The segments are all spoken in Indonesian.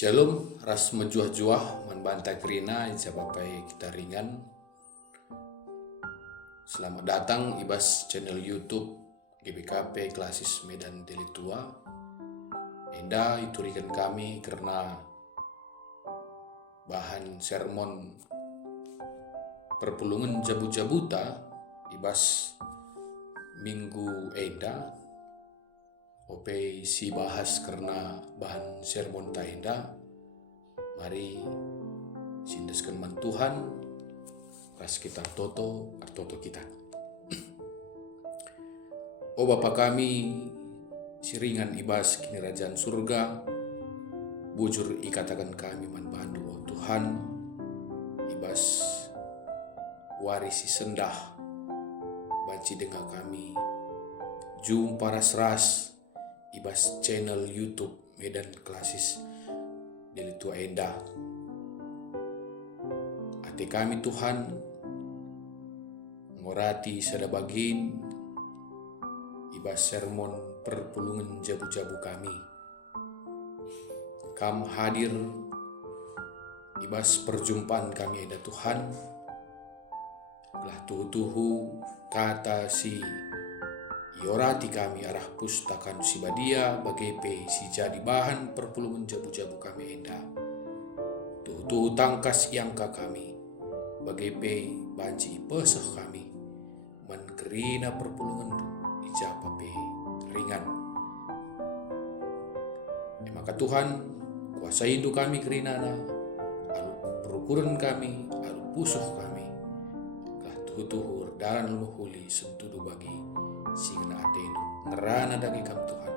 Shalom, ras mejuah-juah, manbantai kerina, jabapai kita ringan. Selamat datang ibas channel YouTube GBKP Klasis Medan Delitua. Enda iturikan kami karena bahan sermon perpulungan jabu-jabuta ibas minggu enda. Ope si bahas karena bahan sermon ta enda. Mari sindeskan man Tuhan ras kita toto kita. O Bapa kami siringan ibas kini kerajaan surga, bujur ikatakan kami man bandu o Tuhan ibas warisi sendah banci dengan kami jumpa ras ibas channel YouTube Medan Klasis Delitua Enda. Ate kami Tuhan ngorati sadabagin ibas sermon perpulungan jabu-jabu kami. Kam hadir ibas perjumpaan kami Enda Tuhan. Lah tuhu kata si yorati kami arah pustakan si badia bagepe si jadi bahan perpulungan jabu-jabu kami enda. Tuhu tangkas yangka kami bagepe banci pesah kami menkerina perpulungan ijapape ringan. Maka Tuhan kuasa hidup kami kerinana alu perukuran kami alu pusuh kami lah tuhu dalan luhuli sentudu bagi signa atenu ngerana dagi kam Tuhan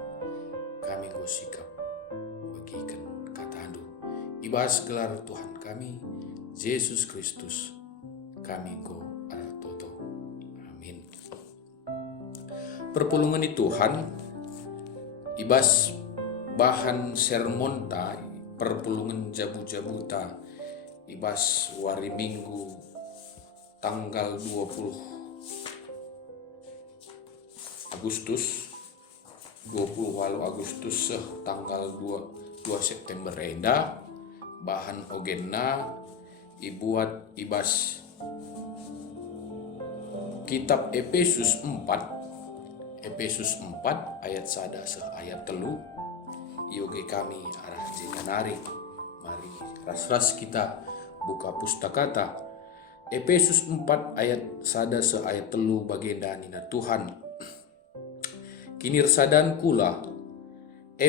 kami go sikap bagikan kata andu ibas gelar Tuhan kami Yesus Kristus kami go artoto amin. Perpulungan di Tuhan ibas bahan sermon ta perpulungan jabu-jabuta ibas wari minggu tanggal 20 Agustus 20 Agustus tanggal 2 September enda bahan ogenna ibuat ibas kitab Efesus 4 ayat sada ayat telu yoge kami arah jenganari. Mari ras-ras kita buka pustakata Efesus 4 ayat sada ayat telu bagenda nina Tuhan. Kinirsadan kula,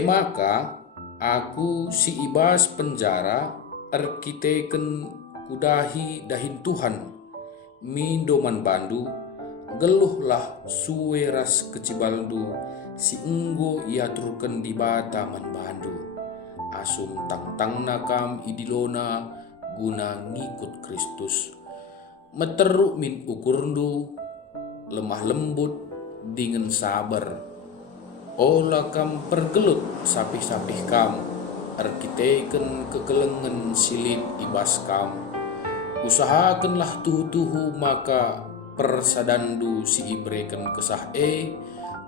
maka aku si ibas penjara arkiteken kudahi dahin Tuhan, mindoman bandu, geluhlah suweras kecibaldu, si enggo iaturken di bata man bandu, asum tang nakam idilona guna ngikut Kristus, meteruk min ukurndu, lemah lembut dengan sabar. Olah kam pergelut sapih-sapih kam, arkiteken kekelengan silip ibas kam. Usahakanlah tuhu-tuhu maka persadandu si ibreken kesah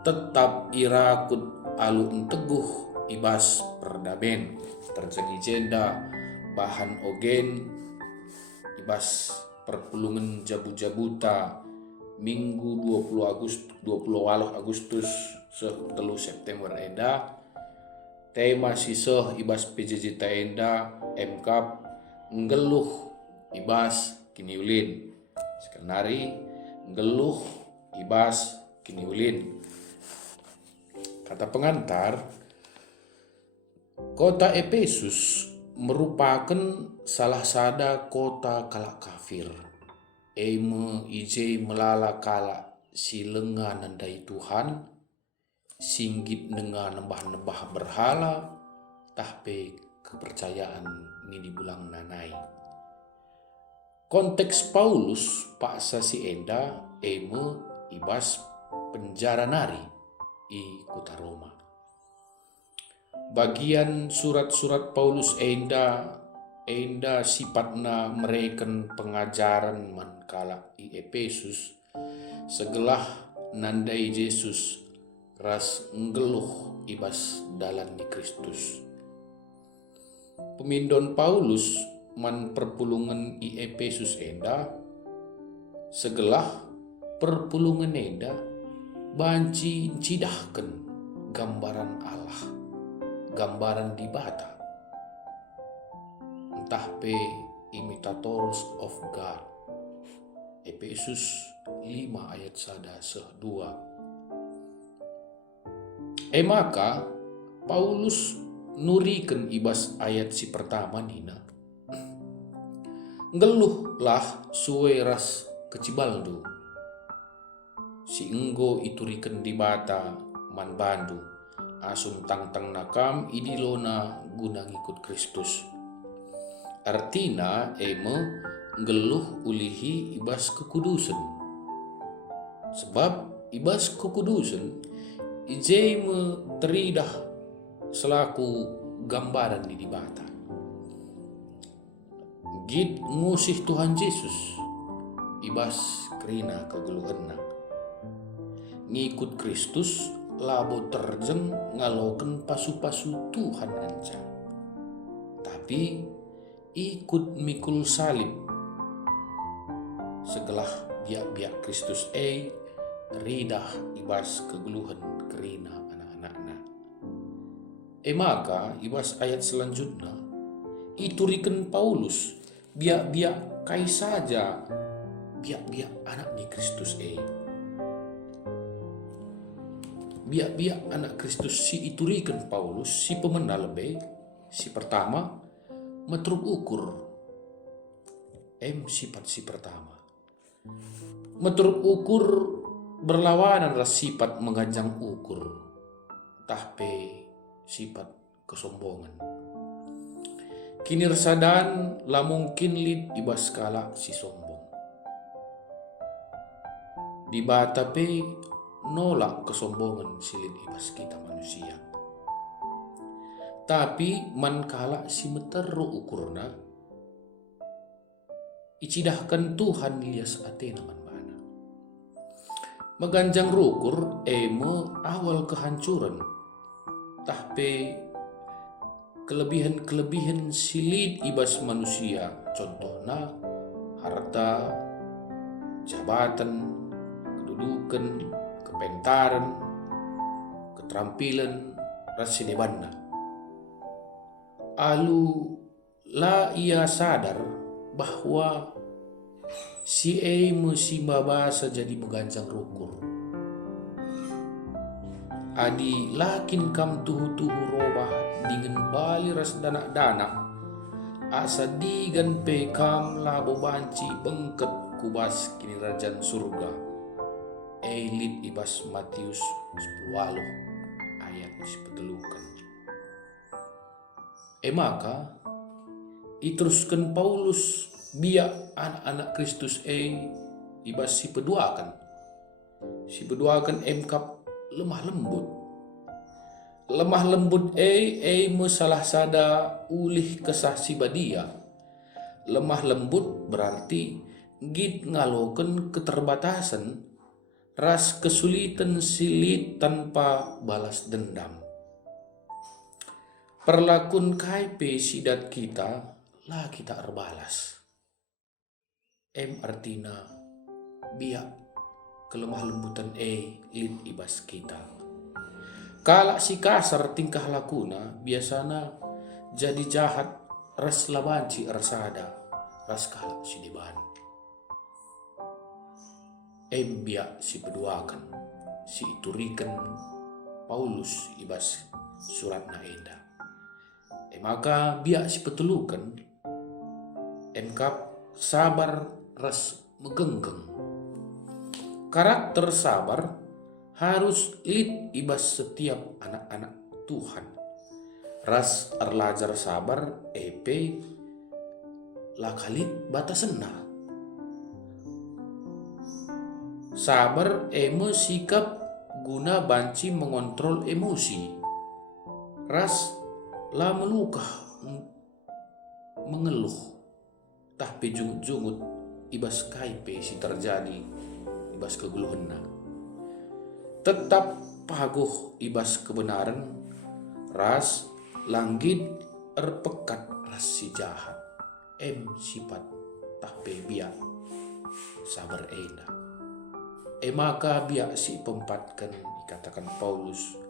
tetap irakut alu enteguh ibas perdaben. Terjadi jenda bahan ogen ibas perpulungan jabu-jabuta minggu 20 Agustus 3 September enda tema sisah ibas PJJ ta enda MKAP ngeluh ibas kiniulin skenari ngeluh ibas kiniulin. Kata pengantar, kota Efesus merupakan salah sada kota kalak kafir. Ije melala kala si lenga nandai Tuhan, singgit dengan nembah-nembah berhala, tahpe kepercayaan ini dibulang nanai. Konteks Paulus paksa si enda ibas penjara nari i kota Roma. Bagian surat-surat Paulus enda sifatna mereken pengajaran mankala i Efesus segelah nandai Yesus ras ngeluh ibas dalan di Kristus. Pemindon Paulus man perpulungan i Efesus enda, segelah perpulungan enda banci cidahkan gambaran Allah, gambaran di bata. Entah pe imitators of God. Efesus 5 ayat 1-2. Maka Paulus nuriken ibas ayat si pertama nina. Ngeluhlah suwe ras kecibaldu. Si enggo ituriken di bata man bandu. Asum tang nakam idilona guna ngikut Kristus. Artina ngeluh ulihi ibas kekudusan. Sebab ibas kekudusan ije teridah selaku gambaran di bata. Git ngusih Tuhan Yesus ibas kerina kegeluhanna. Ngikut Kristus labo terjeng ngaloken pasu-pasu Tuhan nganca. Tapi ikut mikul salib segelah biak-biak Kristus ridah ibas kegeluhan kerina anak-anakna. Maka ibas ayat selanjutnya ituriken Paulus biak-biak kai saja biak-biak anak ni Kristus biak-biak anak Kristus si ituriken Paulus si pemena lebe si pertama metruk ukur sifat si pertama metruk ukur berlawanan ras sifat mengganjang ukur tahpe sifat kesombongan. Kinirsadan la mungkin lid ibas kala si sombong. Di bata pe nolak kesombongan silid ibas kita manusia. Tapi man kala si meteru ukurna icidahkan Tuhan lias atena man bana. Meganjang rukur awal kehancuran. Tahpe kelebihan silid ibas manusia, contohnya harta, jabatan, kedudukan, kepentaran, keterampilan, rasinebanna. Alu la ia sadar bahwa si mesti babasa jadi beganjang rukur. Adi lakin kam tuhu-tuhu robah dengan bali ras danak-danak asa digan pe kam labo banci bengket kubas kini rajan surga. Lid ibas Matius 10 ayat 10. Maka iteruskan Paulus biak anak-anak Kristus ibas si peduakan emkap lemah lembut masalah sada ulih kesah si badia. Lemah lembut berarti git ngaloken keterbatasan ras kesulitan silit tanpa balas dendam. Perlakun kaipe sidat kita lah kita erbalas. Artina biak kelemah lembutan lid ibas kita. Kala si kasar tingkah lakuna biasana jadi jahat ras labanci ersada ras kala si diban. Biak si peduakan si ituriken Paulus ibas suratna enda. Maka biak si petelukan emkap sabar ras megenggeng. Karakter sabar harus lid ibas setiap anak-anak Tuhan. Ras erlajar sabar lakalit batasenna. Sabar sikap guna banci mengontrol emosi. Ras la melukah mengeluh. Tapi jungut-jungut ibas kaipe si terjadi ibas kegeluhenna. Tetap paguh ibas kebenaran ras langgit erpekat ras si jahat, sifat tahpe biak sabar enda. Maka biak si pempatkan, dikatakan Paulus,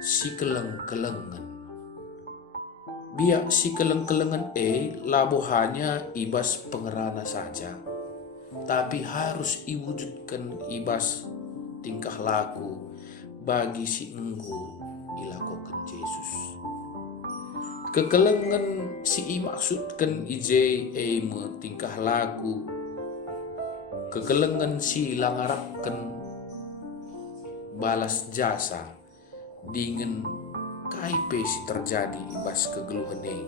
si keleng-kelengan. Biak si keleng-kelengan labo hanya ibas pengerana saja, tapi harus iwujudkan ibas tingkah laku bagi si enggo ilakokan Yesus. Kekelengan si maksudkan ije tingkah laku, kekelengan si langarapkan balas jasa dengan kaipe si terjadi ibas kegeluhan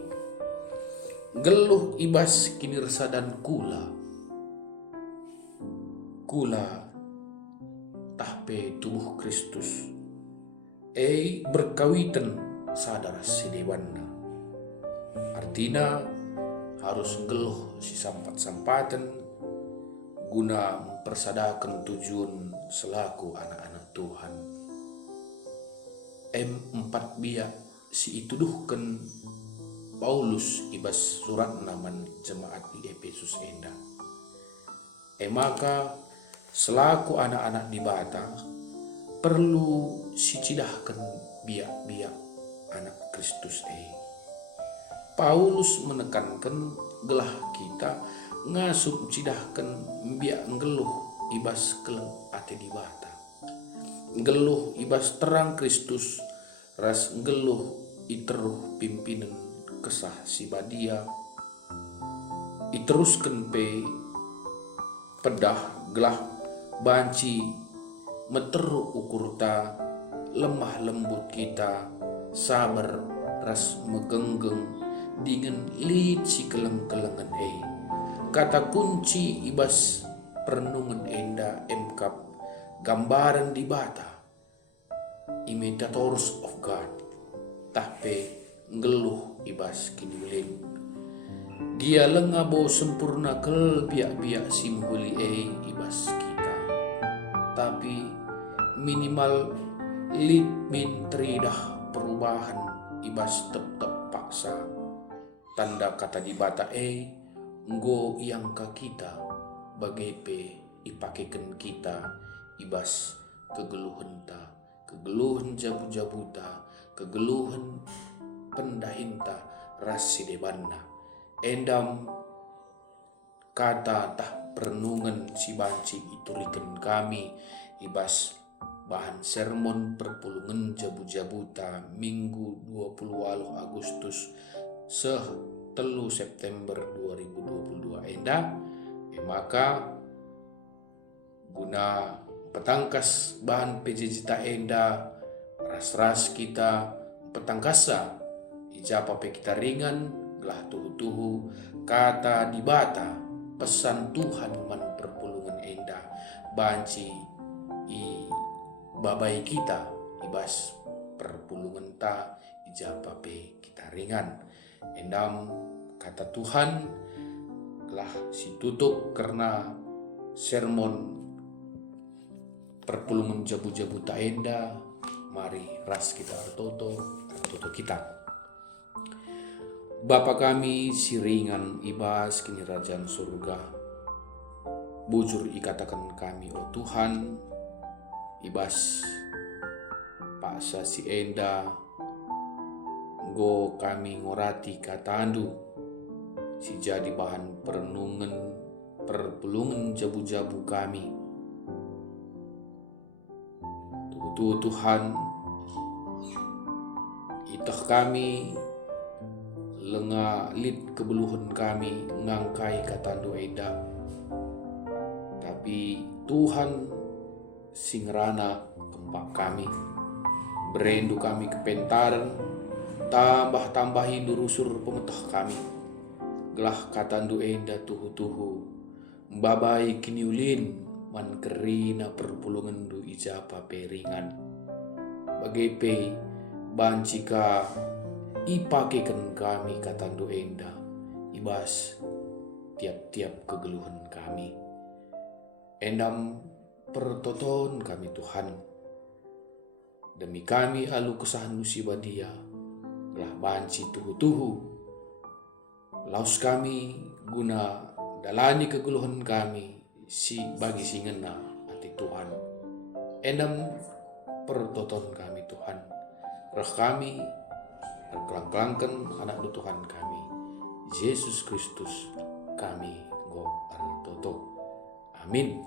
geluh ibas kinirsa dan kula tahpe tubuh Kristus berkawitan sadar si dewana. Artinya harus geluh si sampat-sampatan guna mempersadakan tujuan selaku anak-anak Tuhan. Empat biak si ituduhkan Paulus ibas surat naman jemaat di Efesus enda. Maka selaku anak-anak di bata perlu si cidahkan biak-biak anak Kristus Paulus menekankan gelah kita ngasup cidahkan biak ngeluh ibas keleng ate di bata. Ngeluh ibas terang Kristus ras ngeluh iteruh pimpinan kesah si badia iteruskan pedah gelah banci meteru ukurta lemah lembut kita sabar ras megenggeng dengan lid si keleng-kelengan kata kunci ibas perenungan enda emkap gambaran di bata imitators of God tahpe ngeluh ibas kinulin dia lengabo sempurna kel biak-biak simhuli ibas kita tapi minimal lid min tridah perubahan ibas tetap paksa tanda kata di bata nggo yang ka kita bagepe ipakekan kita ibas kegeluhan jabu-jabuta kegeluhan pendahinta rasi debanna endam kata tah perenungan si banci iturikan kami ibas bahan sermon perpulungan jabu-jabuta Minggu 28 Agustus 3 September 2022 enda maka guna petangkas bahan PJJ enda ras-ras kita petangkasa ijapa pe kita ringan gelah tuhu-tuhu kata di bata pesan Tuhan man perpulungan enda banci babai kita ibas perpulungan ta ijapa pe kita ringan endam kata Tuhan telah si tutup karena sermon perpulungan jabu-jabu ta enda mari ras kita artoto kita. Bapa kami si ringan ibas kini kerajaan surga bujur ikatakan kami Tuhan ibas paksa si enda go kami ngorati katandu si jadi bahan perenungan perpulungan jabu-jabu kami Tuhan itah kami lenga lid kebeluhan kami ngangkai katandu enda tapi Tuhan singrana kempak kami berendu kami kepentaran tambah-tambahi nurusur pemetah kami gelah katandu enda tuhu-tuhu mbabai kiniulin man kerina perpulungan du ijapa peringan bagepe bancika ipakekan kami katandu enda ibas tiap-tiap kegeluhan kami endam pertoton kami Tuhan demi kami alu kesahan musibah dia gelah banci tuhu-tuhu laus kami guna dalani kegeluhan kami si bagi si ngena hati Tuhan. Endam pertoton kami Tuhan, reh kami perkelang-kelangkan anak Tuhan kami Yesus Kristus kami go artoto. Amin.